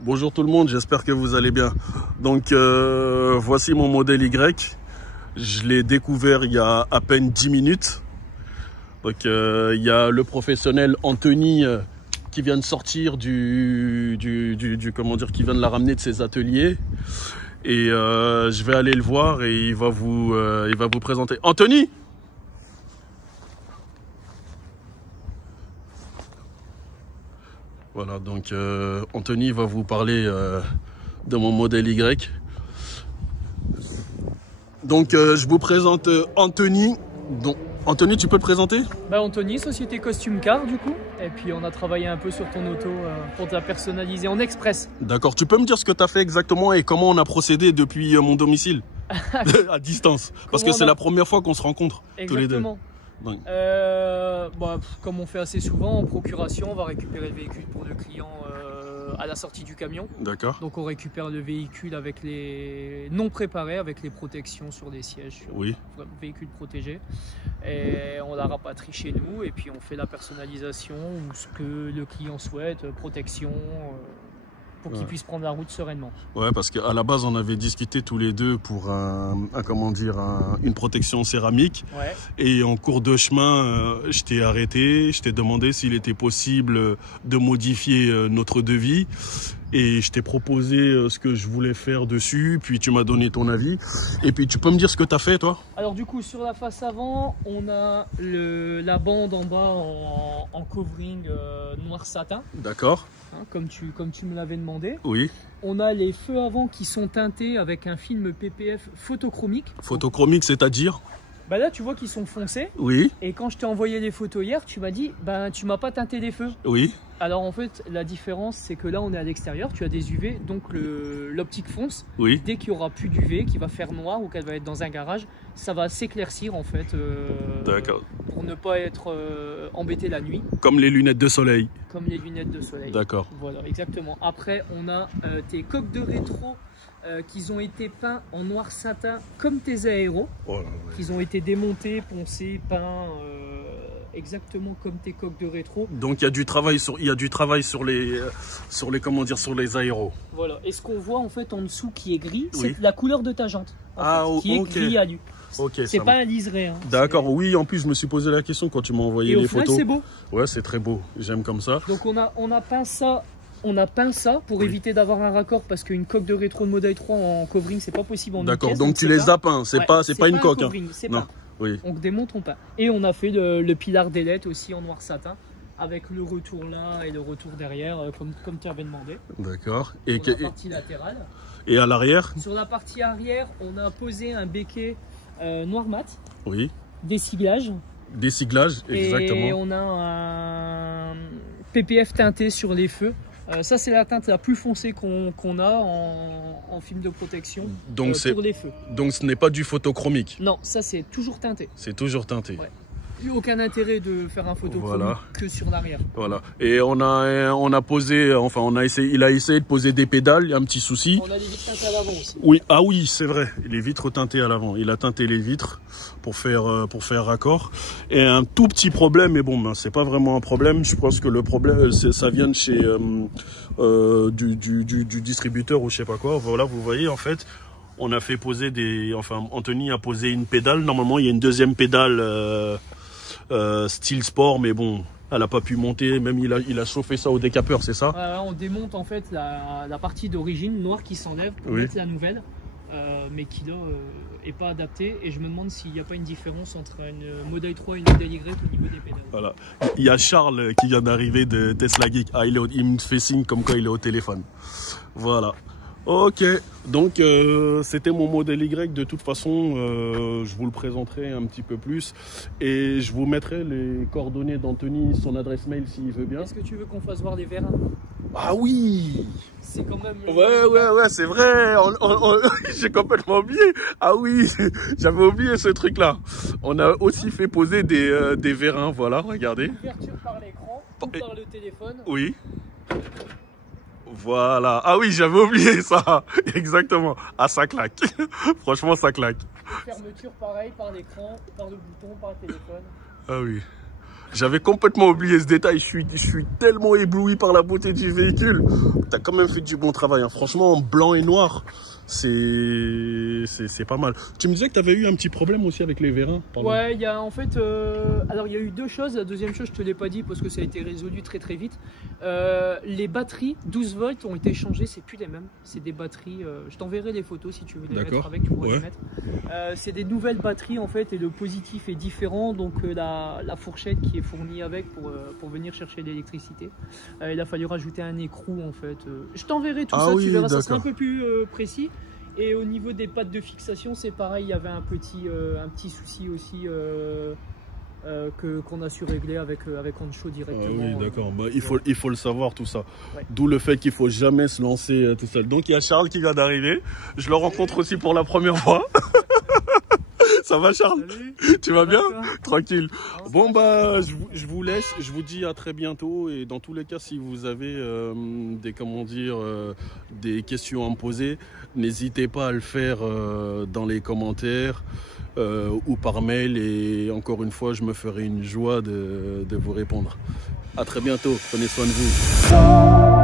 Bonjour tout le monde, j'espère que vous allez bien. Donc voici mon modèle Y. Je l'ai découvert il y a à peine 10 minutes. Donc il y a le professionnel Anthony qui vient de sortir comment dire, qui vient de la ramener de ses ateliers. Et je vais aller le voir et il va vous présenter. Anthony! Voilà, donc Anthony va vous parler de mon modèle Y. Donc je vous présente Anthony. Donc, Anthony, tu peux te présenter? Anthony, société Costume Car du coup. Et puis on a travaillé un peu sur ton auto pour te la personnaliser en express. D'accord, tu peux me dire ce que tu as fait exactement et comment on a procédé depuis mon domicile à distance? Parce que c'est la première fois qu'on se rencontre tous les deux. Donc. Comme on fait assez souvent en procuration, on va récupérer le véhicule pour le client à la sortie du camion. D'accord. Donc on récupère le véhicule avec les non préparés, avec les protections sur les sièges, sur le véhicule protégé. Et on la rapatrie chez nous et puis on fait la personnalisation ou ce que le client souhaite, protection. Pour qu'il puisse prendre la route sereinement. Ouais, parce qu'à la base, on avait discuté tous les deux pour une protection céramique. Ouais. Et en cours de chemin, je t'ai arrêté, je t'ai demandé s'il était possible de modifier notre devis. Et je t'ai proposé ce que je voulais faire dessus, puis tu m'as donné ton avis. Et puis tu peux me dire ce que tu as fait, toi? Alors du coup, sur la face avant, on a la bande en bas en covering noir satin. D'accord. Hein, comme tu me l'avais demandé. Oui. On a les feux avant qui sont teintés avec un film PPF photochromique. Photochromique, c'est-à-dire? Là, tu vois qu'ils sont foncés. Oui. Et quand je t'ai envoyé les photos hier, tu m'as dit, tu m'as pas teinté les feux. Oui. Alors en fait, la différence, c'est que là, on est à l'extérieur, tu as des UV, donc l'optique fonce. Oui. Dès qu'il n'y aura plus d'UV, qui va faire noir ou qu'elle va être dans un garage, ça va s'éclaircir en fait. D'accord. Pour ne pas être embêté la nuit. Comme les lunettes de soleil. Comme les lunettes de soleil. D'accord. Voilà, exactement. Après, on a tes coques de rétro qui ont été peints en noir satin comme tes aéros. Oh là, ouais. Qui ont été démontés, poncés, peints exactement comme tes coques de rétro. Donc il y a du travail sur les aéros. Voilà. Et ce qu'on voit en fait en dessous qui est gris, oui. c'est la couleur de ta jante. Qui est gris à nu. Okay, c'est pas un liseré. Hein. D'accord, oui, en plus je me suis posé la question quand tu m'as envoyé les photos. C'est beau. Ouais, c'est très beau, j'aime comme ça. Donc on a peint ça. On a peint ça pour éviter d'avoir un raccord parce qu'une coque de rétro de modèle 3 en covering c'est pas possible en une pièce. D'accord, donc tu les as peints, c'est pas une coque. C'est non. Peint. Oui. On démonte, on peint. Et on a fait le pilar d'ailette aussi en noir satin avec le retour là et le retour derrière comme tu avais demandé. D'accord. Et la partie latérale. Et à l'arrière? Sur la partie arrière, on a posé un béquet noir mat. Oui. Des ciglages. Des ciglages, exactement. Et on a un PPF teinté sur les feux. Ça, c'est la teinte la plus foncée qu'on a en film de protection pour les feux. Donc, ce n'est pas du photochromique? Non, ça, c'est toujours teinté. C'est toujours teinté. Ouais. Il n'y a aucun intérêt de faire un photochromique que sur l'arrière. Voilà. Et on a posé, il a essayé de poser des pédales, il y a un petit souci. On a les vitres teintées à l'avant aussi. Oui, ah oui, c'est vrai, les vitres teintées à l'avant. Il a teinté les vitres pour faire raccord. Et un tout petit problème, mais bon, c'est pas vraiment un problème. Je pense que le problème, ça vient de chez du distributeur ou je sais pas quoi. Voilà, vous voyez en fait. On a fait poser Anthony a posé une pédale. Normalement, il y a une deuxième pédale style sport, mais bon, elle n'a pas pu monter. Même il a chauffé ça au décapeur, c'est ça? On démonte en fait la partie d'origine noire qui s'enlève pour mettre la nouvelle, mais qui là est pas adaptée. Et je me demande s'il n'y a pas une différence entre une modèle 3 et une modèle Y au niveau des pédales. Voilà. Il y a Charles qui vient d'arriver de Tesla Geek. Ah, il me fait signe comme quoi il est au téléphone. Voilà. Ok, donc c'était mon modèle Y. De toute façon, je vous le présenterai un petit peu plus et je vous mettrai les coordonnées d'Anthony, son adresse mail s'il veut bien. Est-ce que tu veux qu'on fasse voir les vérins? Ah oui, c'est quand même... Ouais, c'est vrai, j'ai complètement oublié. Ah oui, j'avais oublié ce truc-là. On a aussi fait poser des vérins, voilà, regardez. Ouverture par l'écran ou par le téléphone. Oui. Voilà. Ah oui, j'avais oublié ça. Exactement. Ah, ça claque. Franchement, ça claque. Fermeture pareil par l'écran, par le bouton, par le téléphone. Ah oui. J'avais complètement oublié ce détail. Je suis tellement ébloui par la beauté du véhicule. T'as quand même fait du bon travail, hein. Franchement, blanc et noir, c'est pas mal. Tu me disais que tu avais eu un petit problème aussi avec les vérins. Pardon. Ouais, il y a en fait, alors il y a eu deux choses. La deuxième chose, je te l'ai pas dit parce que ça a été résolu très très vite. Les batteries 12 volts ont été changées, c'est plus les mêmes. C'est des batteries. Je t'enverrai les photos si tu veux les mettre avec. Tu pourras les mettre. C'est des nouvelles batteries en fait et le positif est différent. Donc la fourchette qui est fournie avec pour venir chercher l'électricité. Il a fallu rajouter un écrou en fait. Je t'enverrai tout ça. Tu verras, ça sera un peu plus précis. Et au niveau des pattes de fixation, c'est pareil, il y avait un petit souci aussi qu'on a su régler avec Ancho directement. Ah oui, d'accord. Bah, il faut le savoir tout ça. Ouais. D'où le fait qu'il faut jamais se lancer tout seul. Donc il y a Charles qui vient d'arriver. Je le rencontre aussi pour la première fois. Ça va Charles? Salut. Tu vas bien? Tranquille. Bon bah je vous laisse, je vous dis à très bientôt et dans tous les cas si vous avez des questions à me poser, n'hésitez pas à le faire dans les commentaires ou par mail et encore une fois je me ferai une joie de vous répondre. À très bientôt, prenez soin de vous.